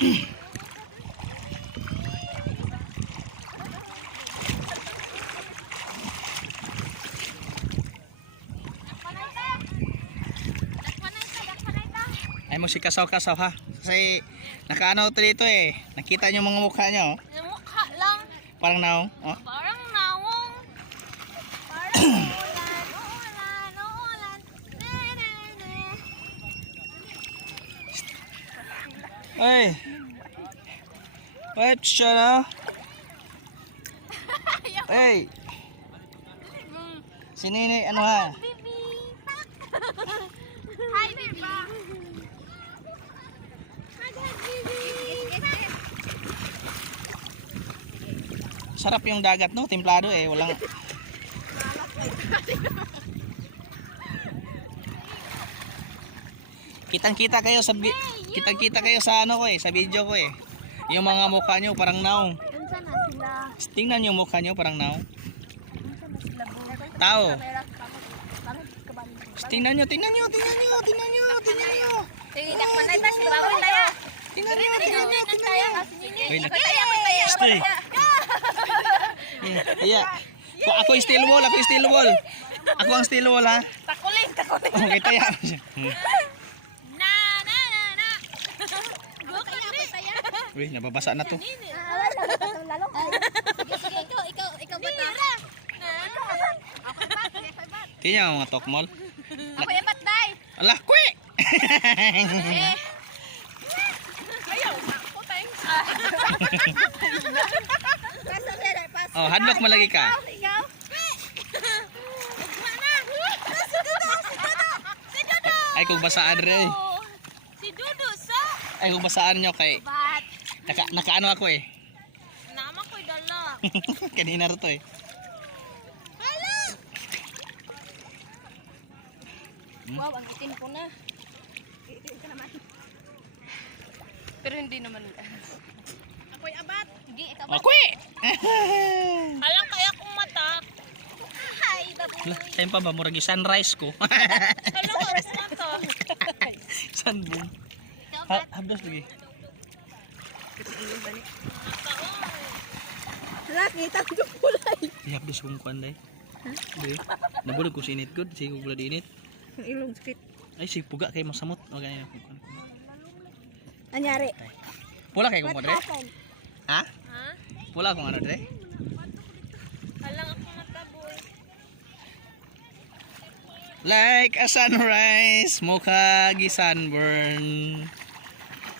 Ay mo si kasaw-kasaw ha. Kasi nakaano to dito eh. Nakita nyo mga mukha nyo. Yung mukha lang. Parang naong. Oh. Parang nawong. Parang ulan, ulan, ulan. Na, na, na. Ay. Wait siya na. Hey. Sinini ano ha? Bibi. Hi, Bibi. Sarap yung dagat no, templado eh, walang kitang-kita kayo sa kitang-kita kayo sa ano ko eh, sa video ko eh. Yung mga mukha nyo parang naong. Unsa na sila? Tingnan yung mukha nyo parang naong. Unsa na sila buhay? Tao. Kamera. Tingnan nyo, tingnan nyo, tingnan nyo, tingnan nyo, tingnan nyo. Sige, dakman na ito. Bawal tayo. Tingnan nyo, tingnan nyo, tingnan nyo. Wait lang. Tayo. Stay. Iya. Ako yung steel wall, ako yung steel wall. Ako ang steel wall ha. Takulin. Okay, taya. Na. Tayo. Uy, nababasa na to. Lalo. Sige, ikaw ba ta? Tingnan ang mga tokmol. Ako yung batday. Alah, kwe! Ayaw, ako thanks. Oh, hadlock mo lagi ka. Ikaw? Si Dodo. Ay, kung basaan rin. Si Dodo sa. Ay, kung basaan nyo kay... Bat. Nakaano ako eh. Nama ko'y dala. Kanina rin to eh. Hala! Wow, ang itim ko na. Itim ka naman. Pero hindi naman. Ako'y abat. Hindi, ikaw Oh, kwe! Alang kaya kong mata. Hi, baboy. Alah, saan pa ba? Murag yung sunrise ko. Ano oras na to? Sunboom. Ikaw ba? Habdos lagi. Hala, kita ko yung kulay. Ay, habdos kong kuwan day. Di. Nabulog ko si init good. Sige ko pula di init. Ang ilong sakit. Ay, sige puga kayo masamot. O ganyan. Anyari? Pula kayo kung dre? Ha? Ha? Pula kung ano dre? Alang ako mataboy. Like a sunrise, mukha gi sunburn.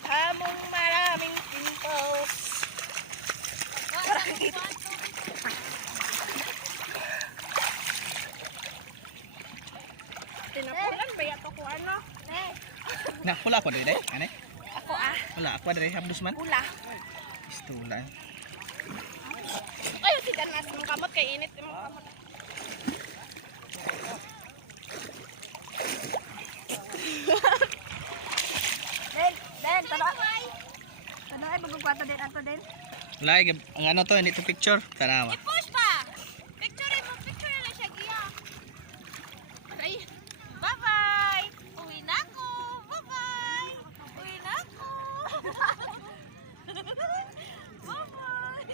Hamong maraming pimples. Tinapulan ba yato ko ano? Na, pula ko dre. Ano? Ako Wala, ako dre. Habdos man. pula. Isto wala. Ay, si Danas mong kamot kay init mong kamot. Den, tara. Tara ay magugwato din ato din. Like, ang ano to, hindi to picture. Tanawa. I-push pa. Picture na siya giya. Ay, bye-bye. Uwi na ako. Bye-bye. Uwi na ako. Bye-bye.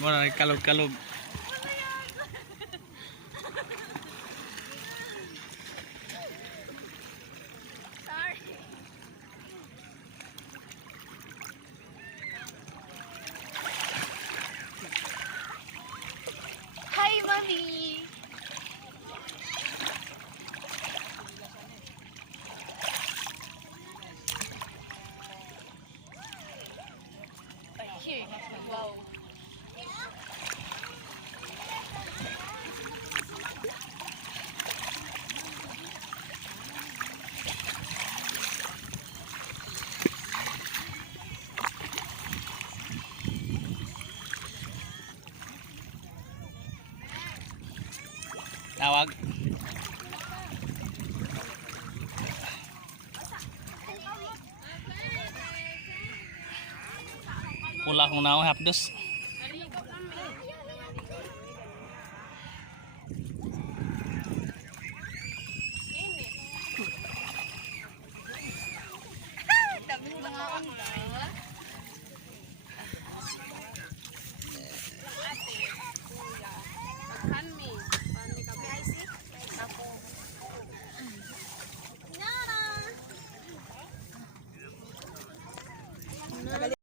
Mura, kalog-kalog. Sorry. Hi, Mami. Here. Wow. Tawag. Pula kung naong hapdos. Kaon lang.